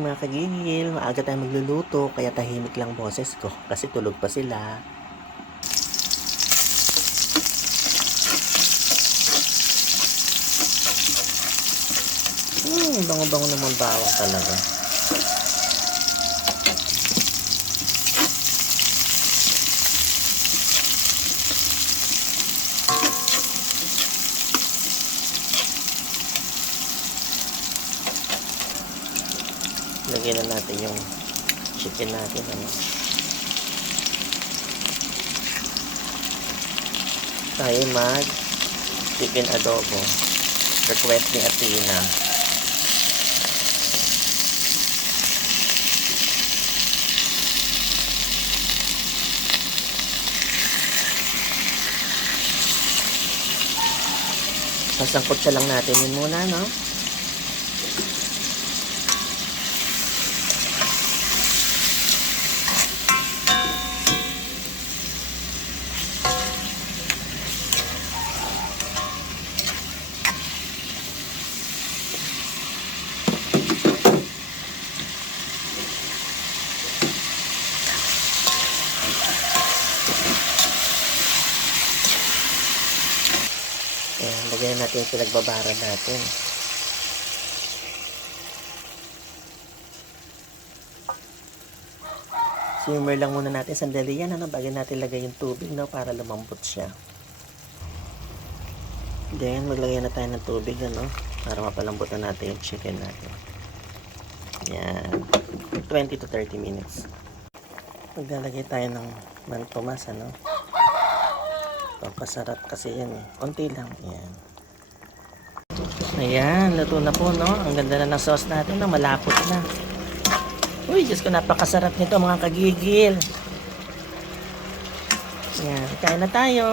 Mga kagigil, maaga tayo magluluto, kaya tahimik lang boses ko kasi tulog pa sila. Hmm, bango-bango naman bawang talaga. Lagyan na natin yung chicken natin. Ano. Tayo mag chicken adobo. Request ni Athena. Sasangkot siya lang natin yun muna, no? Ayan, lagyan natin yung pinagbabara natin. Simmer lang muna natin sandali yan, ano, bago natin lagay yung tubig, no, para lumambot siya. Then, maglagay na tayo ng tubig, ano, para mapalambot na natin yung chicken natin. Yan. 20 to 30 minutes. Maglalagay tayo ng mantomas, ano. Pampasarap kasi yan eh. Konti lang. Yan. Ayan, luto na po, no? Ang ganda na ng sauce natin, no? Malapot na. Uy, Diyos ko, napakasarap nito, mga kagigil. Yan, kain na tayo.